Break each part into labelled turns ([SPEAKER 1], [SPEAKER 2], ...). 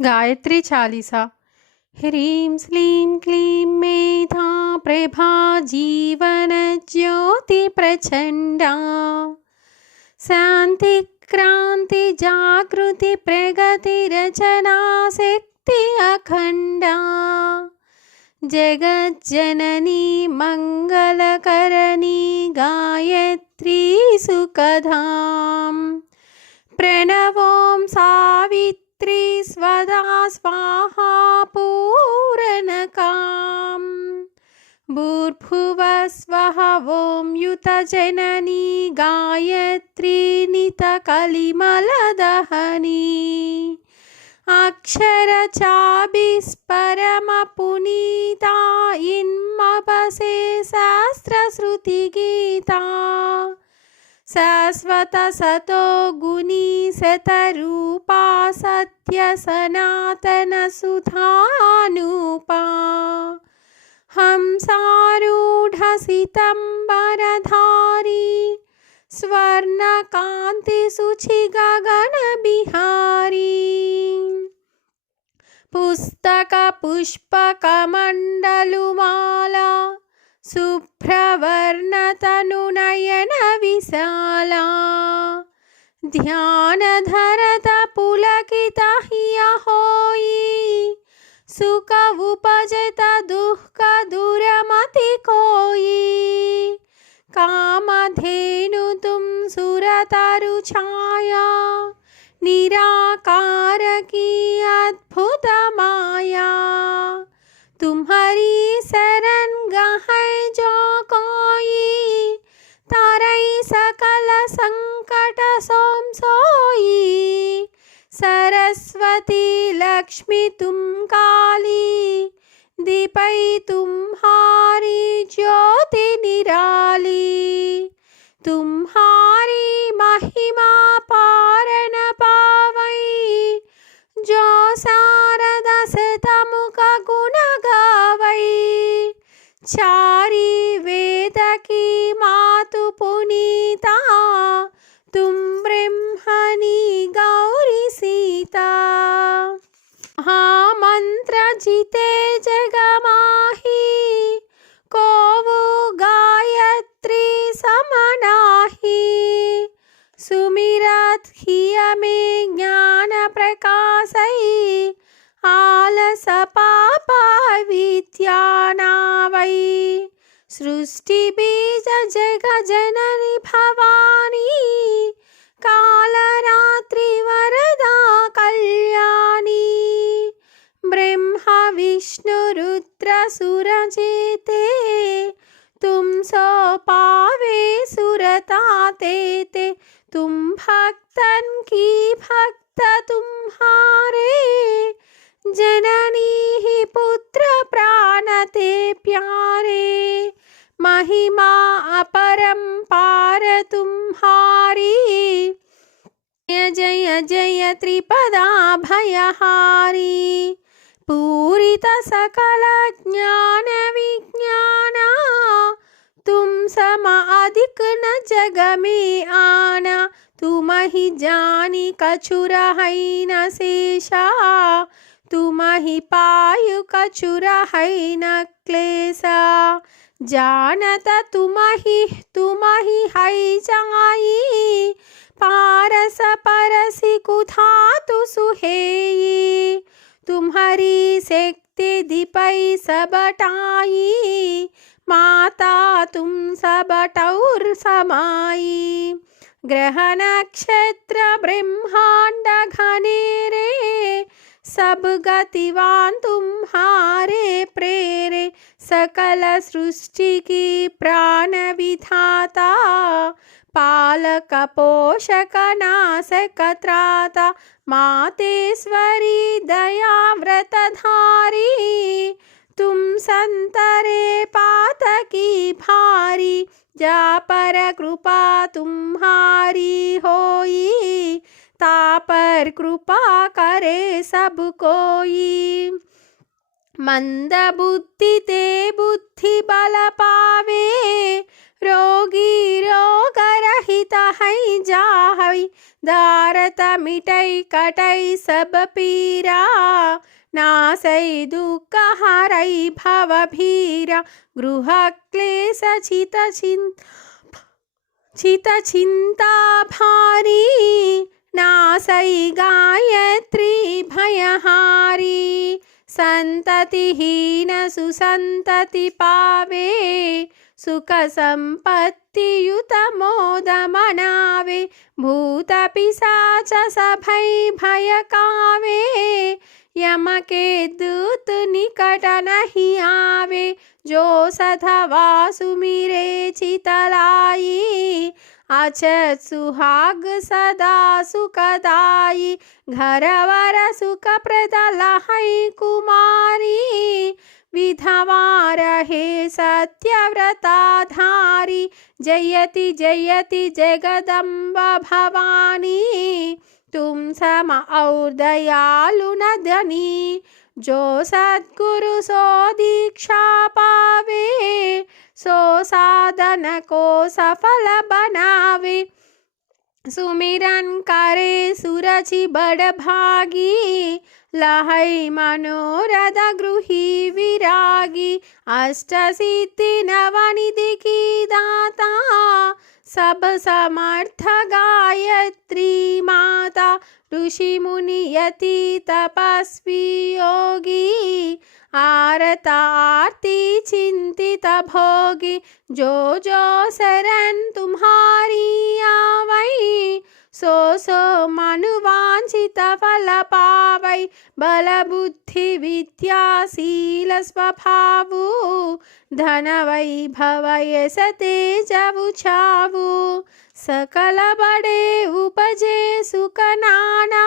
[SPEAKER 1] गायत्री चालीसा। ह्रीं श्लीं क्लीं मेधा प्रभा जीवन ज्योति प्रचण्डा। शान्ति क्रान्ति जागृति प्रगति रचना शक्ति अखण्डा। जगज्जननी मङ्गलकरणी गायत्री सुखधाम्। प्रणवों स्वाहा पूरणकाम् भूर्भुवस्वः ॐ युतजननी गायत्री नितकलिमलदहनी अक्षरचाभिस्परमपुनीता इन्मपसे सहस्रश्रुतिगीता। शाश्वतसतो गुणी शतरूपा सत्यसनातनसुधानूपा हंसारूढसितम्बरधारी स्वर्णकान्तिशुचिगगनबिहारी पुस्तकपुष्पकमण्डलुमाला शुभ्रवर्णतनुनयनविशाला ध्यानधरतपुलकितह्यहोयि सुख उपजत दुःखदुरमतिकोयि कामधेनु तुम सुरतरुछाया निराकार की अद्भुत माया। तुम्हारी शरण गहै कोई। तारई सरस्वती लक्ष्मी तुम काली दीपई तुम्हारी ज्योति निराली। तुम्हारी सृष्टि बीज जग जननी भवानी, कालरात्रि वरदा कल्याणी। ब्रह्मा, विष्णु, रुद्र, सुर जेते, तुम सो पावे सुरता तेते। तुम भक्तन की भक्त तुम्हारे, जननी ही पुत्र प्राण ते प्यारे। महिमा अपरंपार तुम्हारी जय जय जय त्रिपदा भयहारी। पूरित सकल ज्ञान विज्ञाना, तुम सम अधिक न जग में आना। तुम ही जानी कछुर है न शेषा। तुम ही पायु कछुर है न क्लेशा। जानत तुम ही तुम ही जाई। पारस परसि कुथा तु सुहेई। तुम्हारी शक्ति दीपई सबटाई। माता तुम सबटौर समाई। ग्रह नक्षत्र ब्रह्मांड घनेरे। सब गतिवान तुम्हारे सकल सृष्टि की प्राण विधाता पालक पोषक नाशक त्राता, मातेश्वरी दया व्रतधारी तुम संतरे पात की भारी, जा पर कृपा तुम्हारी होई, ता पर कृपा करे सब कोई। मंद बुद्धि ते बुद्धि बल पावे रोगी रोगरहित है जाहै दारत मिटै कटै सब पीरा नासै दुःख हरै भव भीरा गृह क्लेश छित छित चिन्ता सन्ततिहीन सुसन्तति पावे सुख सम्पत्तियुत मोद मनावे भूत पिशाच सभै भय कावे यम के दूत निकट नहीं आवे जो सधवा सुमिरे चितलाई अचत सुहाग सदा सुखदाई घरवर सुख प्रदल है कुमारी विधवा रहे सत्यव्रता धारी जयति जयति जगदम्ब भवानी तुम सम और दयालु न धनी जो सद्गुरु सो दीक्षा पावे सो साधन को सफल बनावे। सुमिरन करे सुरचि बड़ भागी लहै मनोरथ गृही विरागी। अष्ट सिद्धि नवनिधि की दाता, सब समर्थ गायत्री माता ऋषि मुनि यति तपस्वी योगी आरता आरती चिंतित भोगी जो जो शरण तुम्हारी आवई सो सो मनुवांछित फल पावै बल बुद्धि विद्या स्वभावु धन वैभवय सतेज छावु। सकल बड़े उपजे सुख नाना,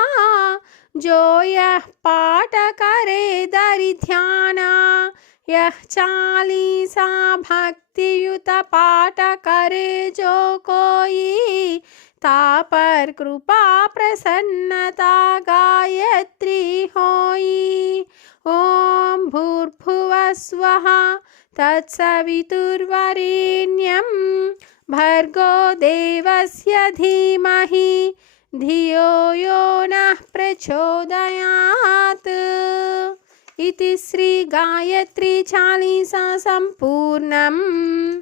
[SPEAKER 1] जो यह पाठ करे दरि ध्याना यह चालीसा भक्तियुत पाठ करे जो कोई ता पर कृपा प्रसन्नता गायत्री होई। ॐ भूर्भुवः स्वः तत्सवितुर्वरेण्यं। भर्गो देवस्य धीमहि, धियो यो नः प्रचोदयात्। इति श्रीगायत्री चालीसा सम्पूर्णम्।